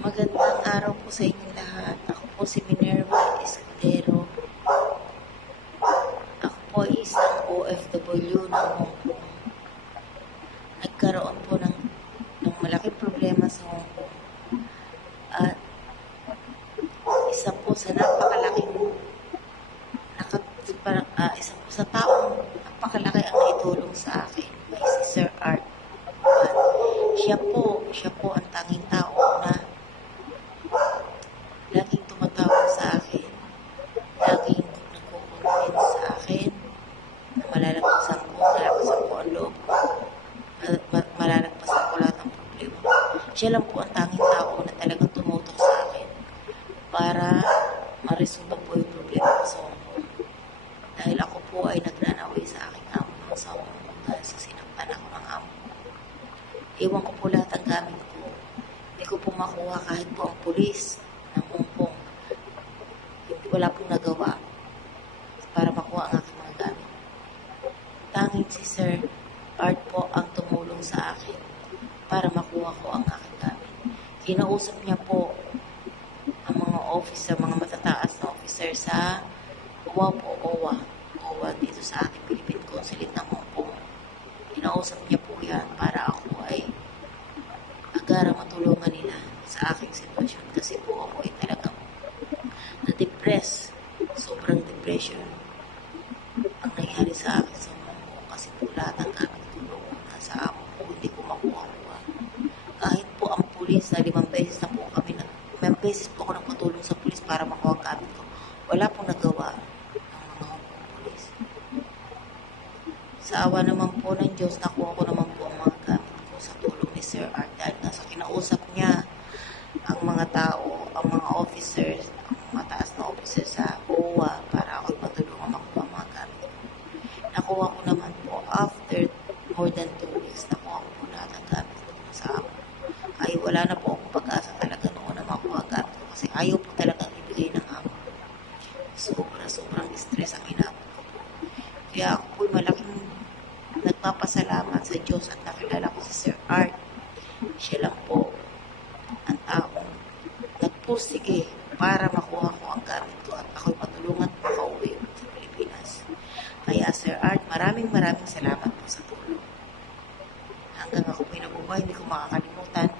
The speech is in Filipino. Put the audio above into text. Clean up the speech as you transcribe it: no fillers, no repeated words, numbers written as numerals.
Magandang araw po sa inyo lahat. Ako po si Minerva Escudero. Ako po ay isang OFW ng Hong Kong. Nagkaroon po ng malaking problema sa Hong Kong. At isa po sa isa po sa taong napakalaki ang naitulong sa akin ay si Sir Art. At siya po ang tanging tao na laging tumatawag sa akin, laging nagkukumpento sa akin, na malalagpasan ko ang loob ko, malalagpasan ko lahat ng problema ko. Siya lang po ang tanging tao na talagang tumutok sa akin para maresolba po yung problema ko sa Hong Kong. Dahil ako po ay nagnanaway sa aking amo ng sa Hong Kong dahil sa sinaktan ako ng amo. Iwan ko po lahat ang gamit ko. Hindi ko po makuha kahit po ang pulis ng Hong Kong. Wala pong nagawa para makuha ang aking mga gamit. Tanging si Sir Art po ang tumulong sa akin para makuha ko ang aking gamit. Kinausap niya po ang mga matataas na officer sa OWA dito sa ating Philippine Consulate ng Hong Kong. Kinausap niya po yan para ako ay agarang matulungan nila sa aking sitwasyon kasi po ako ay talagang na-depress. Sobrang depression ang nangyari sa akin sa Hong Kong kasi po lahat ng gamit tulong ko nasa amo ko, hindi ko makuha-kuha. Kahit po ang pulis na 5 beses po ako nagpatulong sa pulis para makuha ang gamit ko. Wala pong nagawa ng mga Hong Kong pulis. Sa awa naman po ng Diyos, nakuha ko naman po ang mga gamit ko sa tulong ni Sir Art dahil nasa kinausap niya ang mga tao, ang mga officers, ang mataas na officer sa OWA para ako matulungan makuha ang mga gamit ko. Nakuha ko naman po after more than 2 weeks, nakuha ko po lahat ng gamit ko sa amo. Ay wala na po akong pag-asa talaga noon na makuha ang gamit ko kasi ayaw po talagang ibigay ng amo. Sobrang stress ang inabot ko po. Kaya ako po malaking nagpapasalamat sa Diyos at nakilala ko si Sir Art. Siya lang po ang taong nagpursige para makuha ko ang gamit ko at ako'y matulungan makauwi sa Pilipinas. Kaya Sir Art, maraming salamat po sa tulong. Hanggang ako po nabubuhay, hindi ko makakalimutan